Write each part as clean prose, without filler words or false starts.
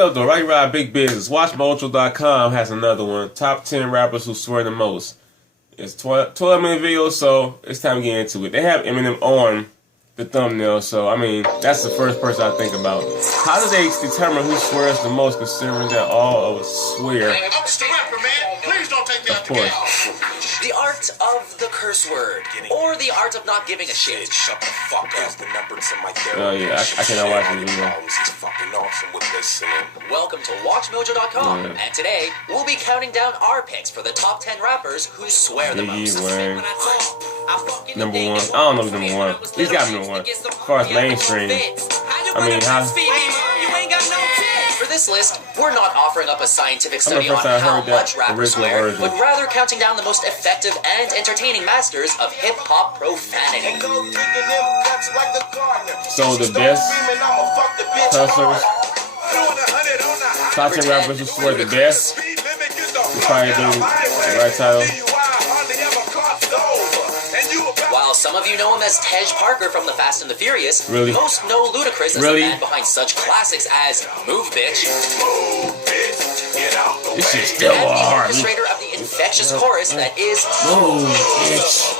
What up, though? Right Ride Big Business. WatchMojo.com has another one. Top 10 rappers who swear the most. It's 12-minute video, so it's time to get into it. They have Eminem on the thumbnail, so I mean, that's the first person I think about. How do they determine who swears the most, considering that all of us swear? I'm just a rapper, man. Please don't take me out the game. The art of the curse word, or the art of not giving a shit. Shut the fuck up. The number to my Oh yeah, I cannot watch this video. He's fucking awesome with listening. Welcome to WatchMojo.com, and today we'll be counting down our picks for the top 10 rappers who swear the most. Number one. I don't know if number one. He's got number one. As far as mainstream, I mean, how? For this list, we're not offering up a scientific I'm the study first on time I how heard that much rappers original swear, version. but rather counting down the most effective and entertaining masters of hip-hop profanity. So the best hustlers, top 10 rappers who swear the best. You probably do the right title. While some of you know him as Tej Parker from The Fast and the Furious, Really? most know Ludacris as the man behind such classics as Move Bitch, This shit's still and the hard. orchestrator of the infectious chorus that is Move, bitch.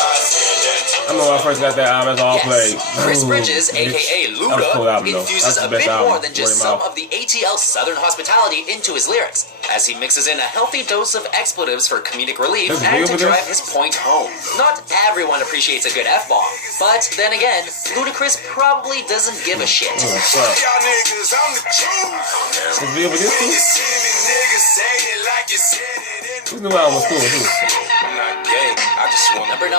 I remember when I first got that album, that's all I played. Chris Move, Bridges, bitch. aka That was a cool Luda, album, though. infuses That's the a best bit album. more than just Word of some mouth. of the ATL Southern hospitality into his lyrics, as he mixes in a healthy dose of expletives for comedic relief There's a and video to for drive this? his point home. Not everyone appreciates a good F-bomb, but then again, Ludacris probably doesn't give a shit. Oh, fuck. There's a video for this too? This new album was cool too. I'm not gay. I just want Number 9,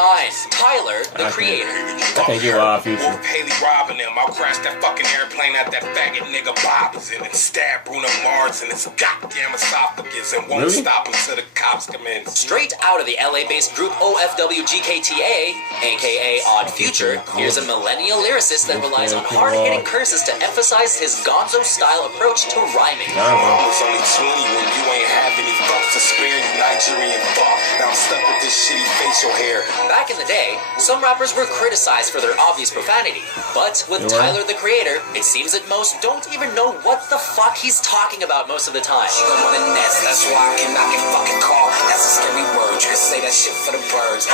Tyler, the Creator. I can't get Wild Future. Wolf Haley robbing him. I'll crash that fucking airplane at that faggot nigga Bob is in and stab Bruno Mars in his goddamn esophagus and won't Really? stop until the cops come in. Straight out of the LA-based group OFWGKTA, aka Odd Future, here's a millennial lyricist that relies on hard-hitting curses to emphasize his gonzo-style approach to rhyming. I was only 20 when you ain't have any thoughts to spare you Nigerian fuck. Now I'm stuck with this shitty facial hair. Back in the day, some rappers were criticized for their obvious profanity, but with They were? Tyler the Creator, it seems that most don't even know what the fuck he's talking about most of the time. She don't want a nest, that's why I cannot get fucking call. That's a scary word, you can say that shit for the birds.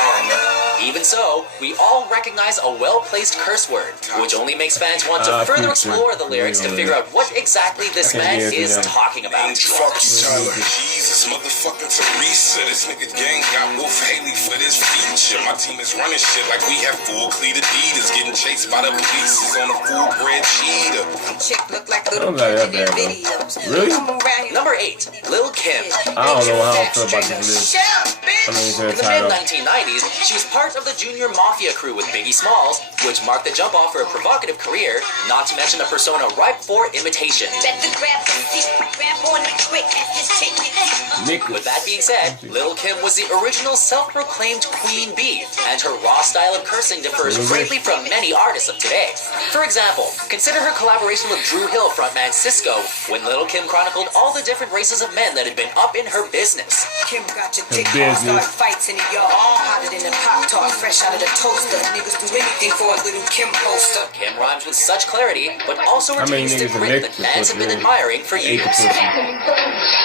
Even so, we all recognize a well-placed curse word, which only makes fans want to further Future. explore the lyrics to figure out what exactly this I can't man get it, is yeah. talking about. Fuck you, Tyler. Jesus, motherfucking Teresa. This nigga gang got Wolf Haley for this feature. My team is running shit like we have full cleat Adidas. Getting chased by the police is on a full bred cheetah. Chick look like I little don't like that kid in bad, videos. though. Really? Come around here. Number 8, Lil Kim. I don't know how I feel about this list. Shut up, bitch. I mean, it's In their the title. mid-1990s, she was part of the Junior Mafia crew with Biggie Smalls, which marked the jump off for a provocative career, not to mention a persona ripe for imitation. Better grab the seat, grab on it quick, just take it deep. With that being said, Lil Kim was the original self-proclaimed Queen Bee, and her raw style of cursing differs greatly from many artists of today. For example, consider her collaboration with Dru Hill frontman Cisco, when Lil Kim chronicled all the different races of men that had been up in her business. Kim got your dick business. hard, start fights in the yard. Hotter than a Pop-Tart, fresh out of the toaster. Niggas do anything for a little Kim poster. Kim rhymes with such clarity, but also How many retains the niggas grit elect that fans have been really? admiring for Ate the years. pussy.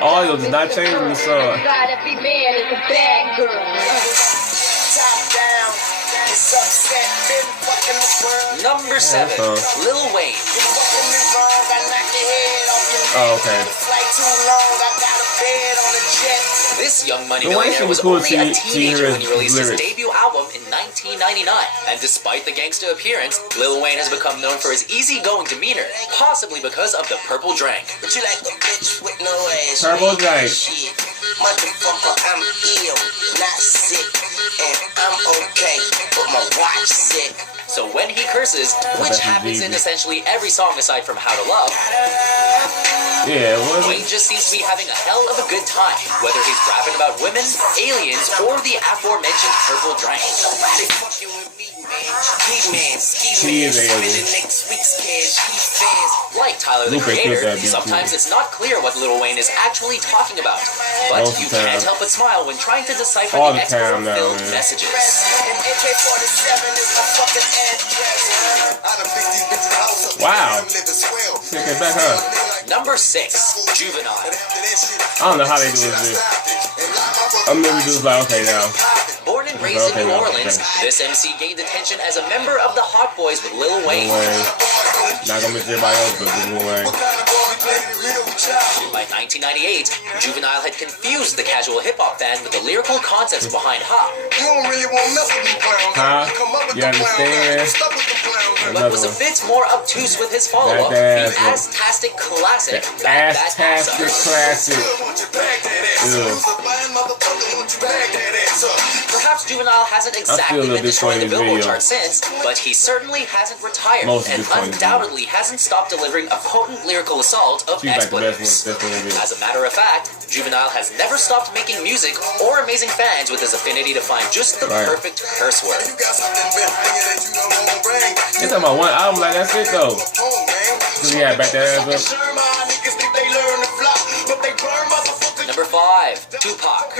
Audio does not change in the song. Every man is a bad girl. Top down. It's upset. Been fucking the world. Number 7, Lil Wayne. You fucking me wrong. I knock your head off your neck. Oh, okay. The flight too long. I got a bed on the jet. This young money The Wayne millionaire shit was was cool only to a hear teenager his when he released his lyrics. debut album in 1999. And despite the gangsta appearance, Lil Wayne has become known for his easygoing demeanor, possibly because of the purple drank. But you like a bitch with no ass. Purple Drank. Shit. Motherfucker, I'm ill, not sick. And I'm okay, but my watch sick. So when he curses, which that's happens in easy. essentially every song aside from How to Love, Yeah, it was. Wayne just seems to be having a hell of a good time, whether he's rapping about women, aliens, or the aforementioned purple drank. Nobody fucking with me, man. He man, ski He man, is alien. spending next week's cash. He fans. Like Tyler the Lupe killed Creator, that beat, sometimes too. it's not clear what Lil Wayne is actually talking about, but Most of you the time. can't help but smile when trying to decipher All the the time now, export-filled man. messages. And AK-47 is my fucking address. I done fixed these bitches' house Wow. Take it back, huh? Number 6, Juvenile. I don't know how they do this. I'm maybe just like, okay, now. Born and raised in New Orleans, this MC gained attention as a member of the Hot Boys with Lil Wayne. Not gonna miss everybody else, but Lil Wayne. By 1998, Juvenile had confused the casual hip-hop fan with the lyrical concepts behind Hop. Huh? You understand? But was a bit more obtuse with his follow-up, the Aztastic Classic. Aztastic Classic. Perhaps Juvenile hasn't exactly been destroying the Billboard chart since, but he certainly hasn't retired and undoubtedly hasn't stopped delivering a potent lyrical assault of expletives. As a matter of fact, Juvenile has never stopped making music or amazing fans with his affinity to find just the perfect curse word. You're talking about one album like that's it though. Cause he had back that ass up. Number 5, Tupac.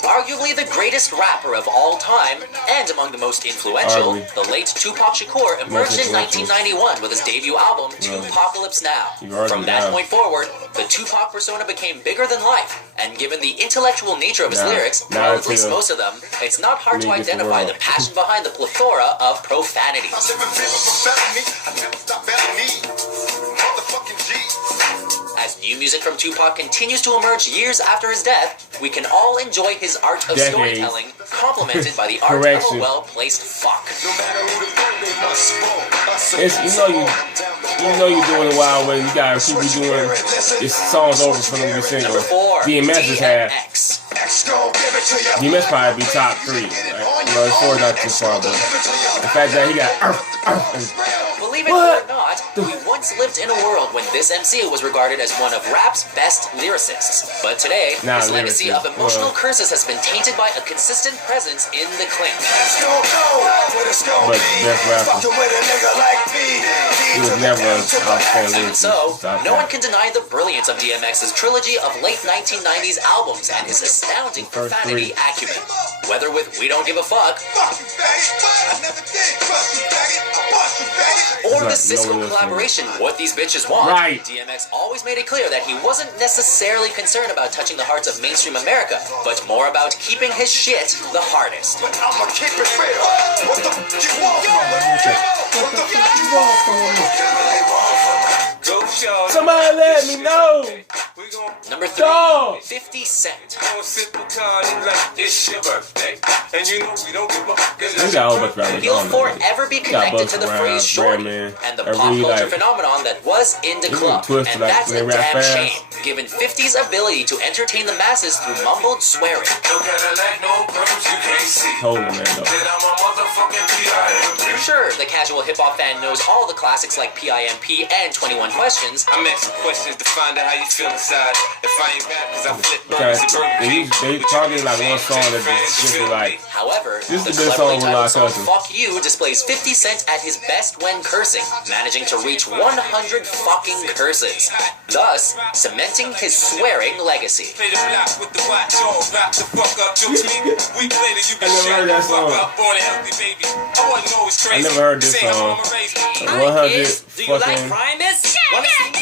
Arguably the greatest rapper of all time, and among the most influential, the late Tupac Shakur emerged in 1991 with his debut album, Tupacalypse Now. From that point forward, the Tupac persona became bigger than life, and given the intellectual nature of his lyrics, or at least most of them, it's not hard to identify the passion behind the plethora of profanities. As new music from Tupac continues to emerge years after his death, we can all enjoy his art of storytelling, complemented by the art of a well-placed fuck. It's, you know you're doing a wild way. You gotta keep doing this songs over for them to sing. Number 4, DMX has had. DMX. DMX probably be top 3. Right? You know, 4 is not too far, but the fact that he got. Believe it or not, we once lived in a world when this MC was regarded as one of rap's best lyricists. But today, his legacy of emotional curses has been tainted by a consistent presence in the clink. But best rapper. He was never an outstanding lyricist. So, no one can deny the brilliance of DMX's trilogy of late 1990s albums and his astounding profanity acumen. Whether with We Don't Give a Fuck, or the Cisco collaboration, What These Bitches Want, DMX always made it clear that he wasn't necessarily concerned about touching the hearts of mainstream America, but more about keeping his shit the hardest. But I'ma keep it real. What the fuck you want from me? What the fuck you want from me? Somebody let me know. Number 3, 50 Cent. He'll forever be connected to the phrase shorty and the pop culture phenomenon that was in the club. And that's a damn shame, given 50's ability to entertain the masses through mumbled swearing. Sure, the casual hip-hop fan knows all the classics like PIMP and 21 Questions. I'm asking questions to find out how you feel inside. If I ain't bad, cause I flip burgers and they targeted like one song that just like. However, this the is the cleverly song titled song Fuck You displays 50 Cent at his best when cursing, managing to reach 100 fucking curses, thus cementing his swearing legacy. I never heard that song. I never heard this song.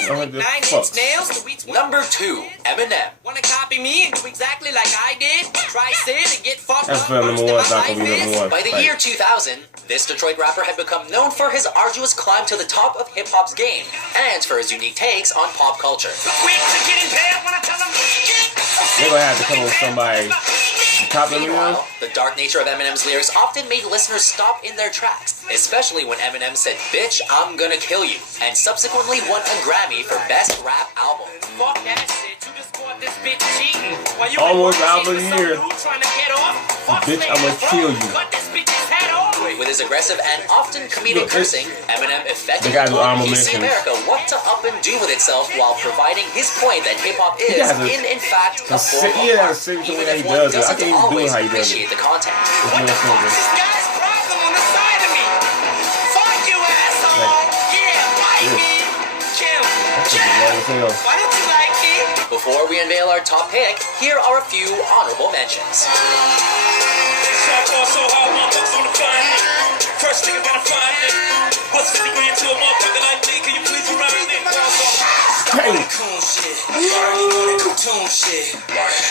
100 fucking. Number 2, Eminem. Wanna copy me and do exactly like I did? Try sin and get fucked That's up. number 1. It's not gonna be number 1. By the year 2000, this Detroit rapper had become known for his arduous climb to the top of hip-hop's game, and for his unique takes on pop culture. They're gonna have to come up with somebody. Meanwhile, the dark nature of Eminem's lyrics often made listeners stop in their tracks, especially when Eminem said, "Bitch, I'm gonna kill you," and subsequently won a Grammy for Best Rap Album. Fuck that shit, you just caught this bitch cheating. While you Almost album of the year. trying to get off. Bitch, I'm gonna kill you. Cut this bitch's head off. With his aggressive and often comedic cursing, Eminem effectively guy who told almost PC mentioned. America what to up and do with itself while providing his point that hip-hop is, in fact, a form of art, even if one doesn't always appreciate the content. What the fuck is this guy's problem on the side of me? Fuck you, asshole! Yeah, bite me! Kill! Kill! Why don't you like me? Before we unveil our top pick, here are a few honorable mentions. so hard, motherfuckers wanna find me. First nigga better find me. What's 50 grand to a motherfucker like me? Can you please remind me? Coon shit. Already know that cartoon shit.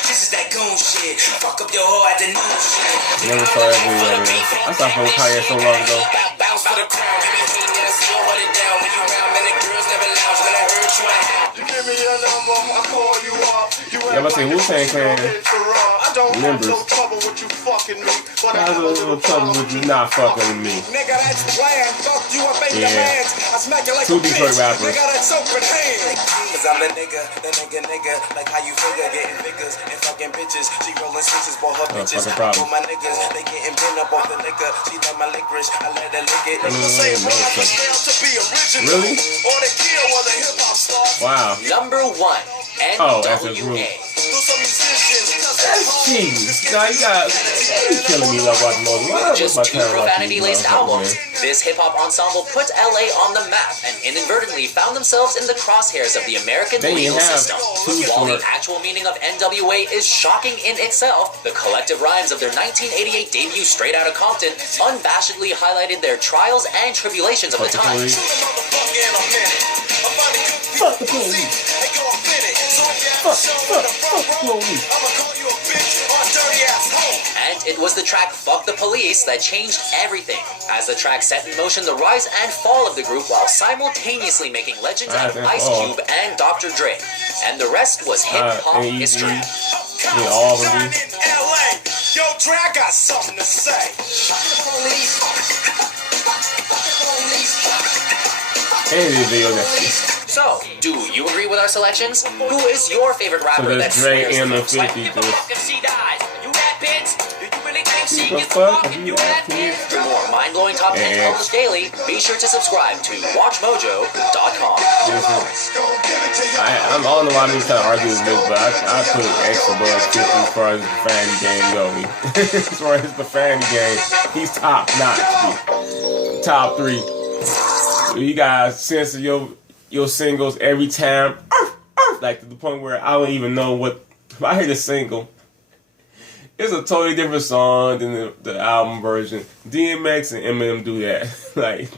This is that goon shit. Fuck up your whole afternoon shit. Never saw that video, man. I saw from Kanye so long ago. Bounce for the crown. You be hating and I still hold it down. When you round, man, the girls never lounge. When I heard you out. You give me your number, I call you up. Yeah, but say Wu-Tang Clan members. No trouble with you fucking me. But I have a little trouble with you not fucking with me. Nigga, that's bland. Fuck you up in your Yeah. hands. I smack you like Two a bitch. Detroit rappers. Nigga, that's open hand. Cause I'm the nigga. Like how you figure, getting figures and fucking bitches. She rolling switches for her bitches. fucking problem. For my niggas, they getting bent up off the liquor. She like my licorice. I let her lick it. Really? Or the kill or the hip hop star. Wow. Number 1, Oh, that's a group. NWA. Jesus. Nah, you killing me love watching Moses. Just 2 profanity-laced albums, this hip-hop ensemble put LA on the map and inadvertently found themselves in the crosshairs of the American They legal have system. two While the short- actual meaning of NWA is shocking in itself, the collective rhymes of their 1988 debut Straight Outta Compton unabashedly highlighted their trials and tribulations of the Fuck the time. police. Fuck the police. Fuck the police. And it was the track Fuck the Police that changed everything, as the track set in motion the rise and fall of the group while simultaneously making legends out of Rise and Ice fall. Cube and Dr. Dre. And the rest was hip-hop and Easy. history. Yeah, all of them. Yo, Dre, I got something to say. And the video that So, do you agree with our selections? Who is your favorite rapper that there's Dre swears the and the most? 50. She dies. You that bitch? Do you really think she The gets fuck? fucked? You that bitch? For more mind-blowing top 10 Yeah. albums daily, be sure to subscribe to WatchMojo.com. I don't know why I'm even trying to argue with this, but I put X above 50 as far as the profanity game goes. As far as the profanity game, he's top notch. Top 3. You guys censor your singles every time, like to the point where I don't even know what. If I hear the single, it's a totally different song than the album version. DMX and Eminem do that. Like,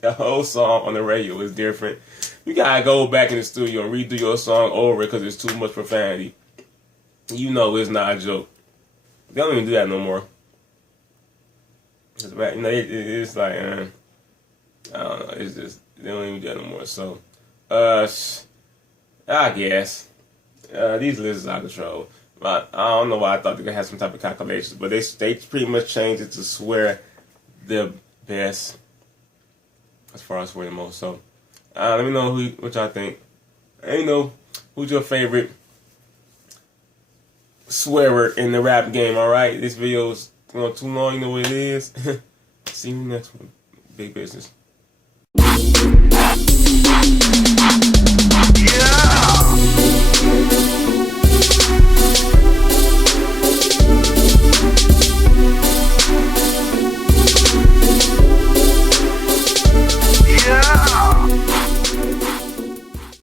the whole song on the radio is different. You gotta go back in the studio and redo your song over because there's too much profanity. You know it's not a joke. They don't even do that no more. It's like, I don't know. It's just they don't even do that no more. So, I guess these lists are out of control. I don't know why I thought they could have some type of calculations, but they pretty much changed it to swear the best as far as swear the most. So, let me know what y'all think. Let me know who's your favorite swearer in the rap game. All right, this video's going too long. You know what it is. See you next one. Big business. Yeah!